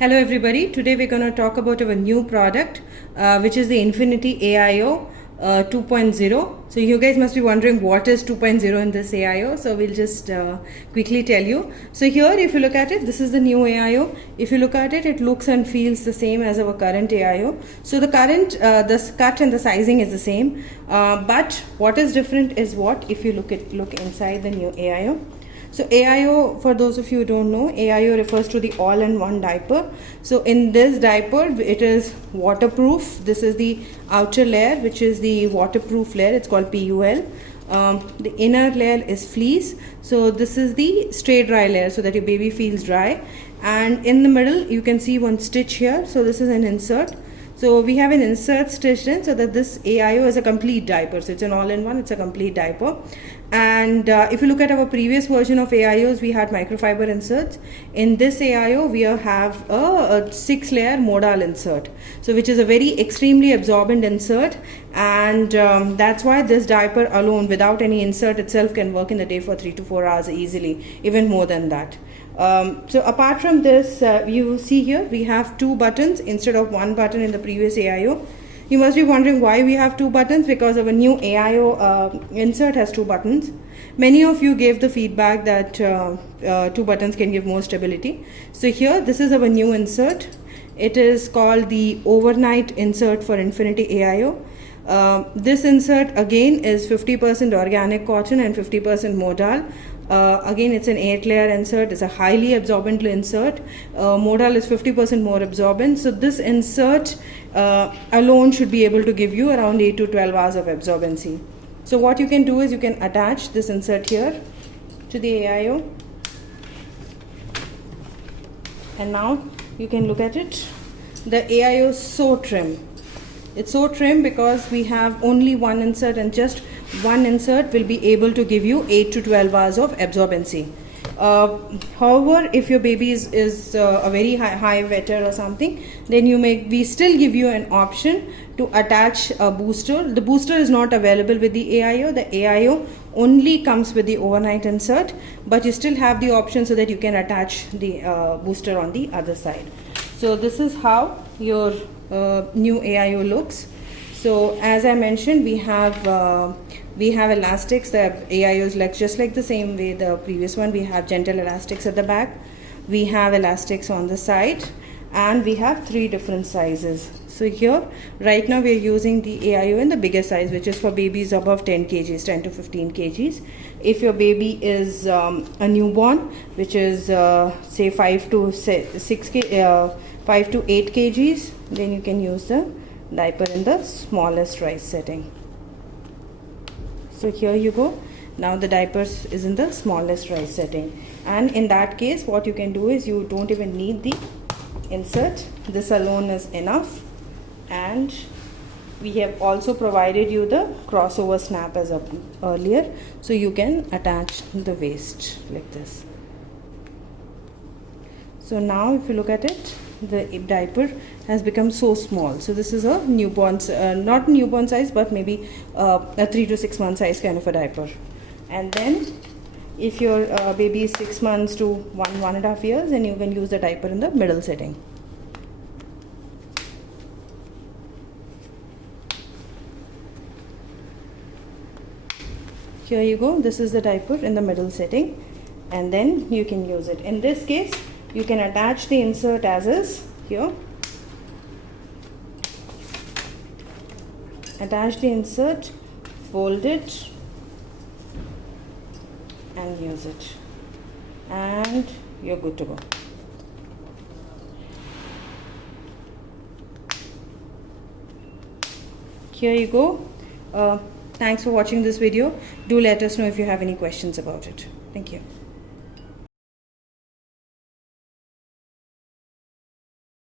Hello everybody, today we're going to talk about our new product which is the Infinity AIO 2.0. So you guys must be wondering what is 2.0 in this AIO, so we'll just quickly tell you. So here if you look at it, this is the new AIO. If you look at it, it looks and feels the same as our current AIO. So the current, the cut and the sizing is the same, but what is different is what if you look inside the new AIO. So AIO, for those of you who don't know, AIO refers to the all-in-one diaper. So in this diaper, it is waterproof. This is the outer layer, which is the waterproof layer. It's called PUL. The inner layer is fleece. So this is the stay dry layer, so that your baby feels dry. And in the middle, you can see one stitch here. So this is an insert. So we have an insert stitched in so that this AIO is a complete diaper. So it's an all-in-one, it's a complete diaper. And if you look at our previous version of AIOs, we had microfiber inserts. In this AIO, we have a 6-layer modal insert, so which is a very extremely absorbent insert. And that's why this diaper alone, without any insert itself, can work in the day for 3 to 4 hours easily, even more than that. So apart from this, you see here we have 2 buttons instead of 1 button in the previous AIO. You must be wondering why we have 2 buttons, because our new AIO insert has 2 buttons. Many of you gave the feedback that 2 buttons can give more stability. So here, this is our new insert. It is called the overnight insert for Infinity AIO. This insert again is 50% organic cotton and 50% modal. Again, it's an 8-layer insert. It's a highly absorbent insert. Modal is 50% more absorbent. So this insert alone should be able to give you around 8 to 12 hours of absorbency. So what you can do is you can attach this insert here to the AIO. And now you can look at it. The AIO is so trim. It's so trim because we have only one insert, and just one insert will be able to give you 8 to 12 hours of absorbency. However, if your baby is a very high wetter or something, then we still give you an option to attach a booster. The booster is not available with the AIO. The AIO only comes with the overnight insert, but you still have the option so that you can attach the booster on the other side. So this is how your new AIO looks. So as I mentioned, we have elastics. The AIO is like just like the same way the previous one. We have gentle elastics at the back. We have elastics on the side, and we have 3 different sizes. So here, right now we are using the AIO in the bigger size, which is for babies above 10 kgs, 10 to 15 kgs. If your baby is a newborn, which is say 5 to 8 kgs, then you can use the diaper in the smallest rise setting. So here you go. Now the diaper is in the smallest rise setting, and in that case what you can do is you don't even need the insert. This alone is enough. And we have also provided you the crossover snap as earlier, so you can attach the waist like this. So now if you look at it, the diaper has become so small. So this is a newborn, not newborn size, but maybe a 3 to 6 month size kind of a diaper. And then if your baby is 6 months to 1.5 years, then you can use the diaper in the middle setting. Here you go. This is the diaper in the middle setting, and then you can use it. In this case, you can attach the insert as is here. Attach the insert, fold it, and use it, and you're good to go. Here you go. Thanks for watching this video. Do let us know if you have any questions about it. Thank you.